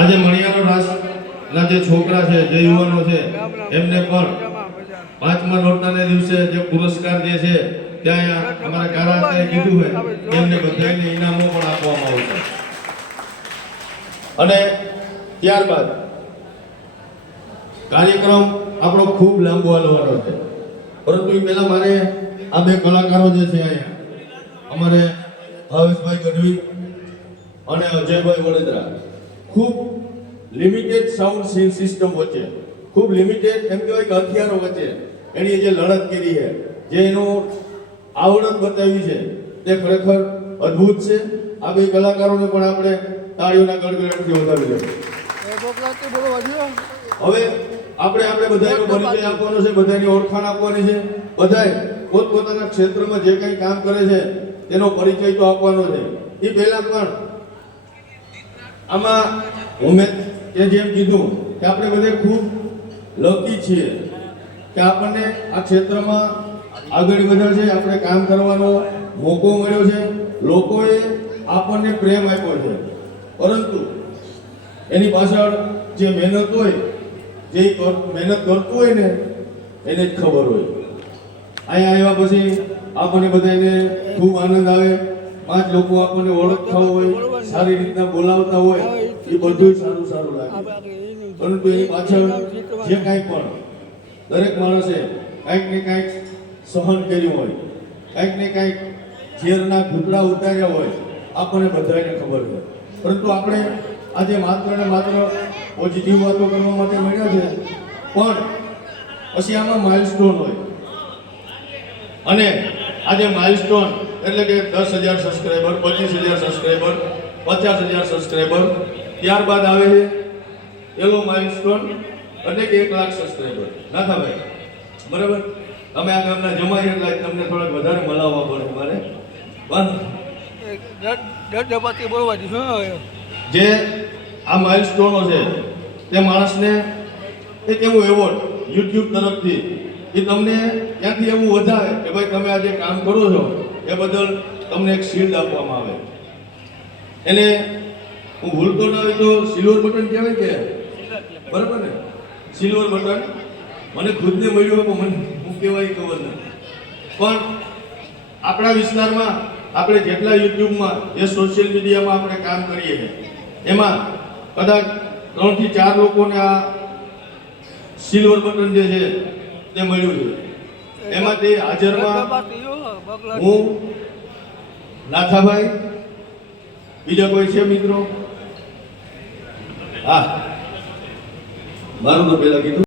આજે મણિયારો રાસના જે છોકરા છે, જે યુવાનો છે, એમને પણ 5મા નોરતાના દિવસે જે પુરસ્કાર જે છે ત્યાં અમારા કારાએ કીધું હોય એમને બધાને ઇનામો પણ આપવામાં આવશે. અને ત્યારબાદ કાર્યક્રમ આપણો ખૂબ લાંબો હાલવાનો છે, પરંતુ એ પહેલા મારે આ બે કલાકારો જે છે અહીંયા અમારે ભાવેશભાઈ ગઢવી અને અજયભાઈ વડોદરા ખૂબ લિમિટેડ સાઉન્ડ સિસ્ટમ વચ્ચે, ખૂબ લિમિટેડ એમ કહેવાય કે હથિયારો વચ્ચે એની જે લડત કરી છે, જે એનું આવડત બતાવી છે, તે ખરેખર અદ્ભુત છે. આ બે કલાકારોને પણ આપણે તાળીઓના ગડગડાટથી વધાવી લઈએ. હવે આપણે બધાનો પરિચય આપવાનો છે, બધાની ઓળખાણ આપવાની છે. બધાય પોતપોતાના ક્ષેત્રમાં જે કંઈ કામ કરે છે તેનો પરિચય તો આપવાનો છે. એ પહેલા પણ આમાં ઉમેદ કે જેમ કીધું કે આપણે બધે ખૂબ લકી છીએ કે આપણને આ ક્ષેત્રમાં આગળ વધ્યા છે, આપણે કામ કરવાનો મોકો મળ્યો છે, લોકોએ આપણને પ્રેમ આપ્યો છે. પરંતુ એની પાછળ જે મહેનત હોય, જે મહેનત કરતું હોય ને એને જ ખબર હોય. અહીંયા આવ્યા પછી આપણને બધાને ખૂબ આનંદ આવે. 5 લોકો આપણને ઓળખતા હોય, સારી રીતના બોલાવતા હોય, એ બધું સારું લાગે. પરંતુ એની પાછળ જે કાંઈ પણ દરેક માણસે કાંઈક ને કાંઈક સહન કર્યું હોય, કાંઈક ને કાંઈક ઝેરના ઘૂંટડા ઉતાર્યા હોય, આપણને બધાને ખબર છે. પરંતુ આપણે આજે માત્ર ને માત્ર પોઝિટિવ વાતો કરવા માટે મળ્યા છે, પણ પછી આમાં માઇલસ્ટોન હોય. અને આજે માઇલસ્ટોન એટલે કે 10,000 સબસ્ક્રાઈબર, 25,000 સબસ્ક્રાઈબર, 50,000 સબસ્ક્રાઈબર, ત્યારબાદ આવે છે એલો માઇલસ્ટોન એટલે કે 1 લાખ સબસ્ક્રાઈબર. ના થાય ભાઈ, બરાબર? તમે આ ગામના જમાઈ એટલે તમને થોડાક વધારે મલાવવા પડે મારે. જે આ માઇલસ્ટોનો છે તે માણસને એક એવું એવોર્ડ યુટ્યુબ તરફથી એ તમને ત્યાંથી એવું વધારે કે ભાઈ તમે આ જે કામ કરો છો એ બદલ તમને એક શિલ્ડ આપવામાં આવે. એને હું ભૂલતો ના હોય તો સિલ્વર બટન કહેવાય કે, બરાબર ને? સિલ્વર બટન મને ખુદને મળ્યું પણ મને હું કહેવાય ખબર નથી. પણ આપણા વિસ્તારમાં આપણે જેટલા યુટ્યુબમાં જે સોશિયલ મીડિયામાં આપણે કામ કરીએ છીએ એમાં કદાચ 3 થી 4 લોકોને આ સિલ્વર બટન જે છે તે મળ્યું છે. એમાં તે હાજરમાં હું, નાથાભાઈ, બીજા કોઈ છે મિત્રો? હા, મારું તો પહેલા કીધું.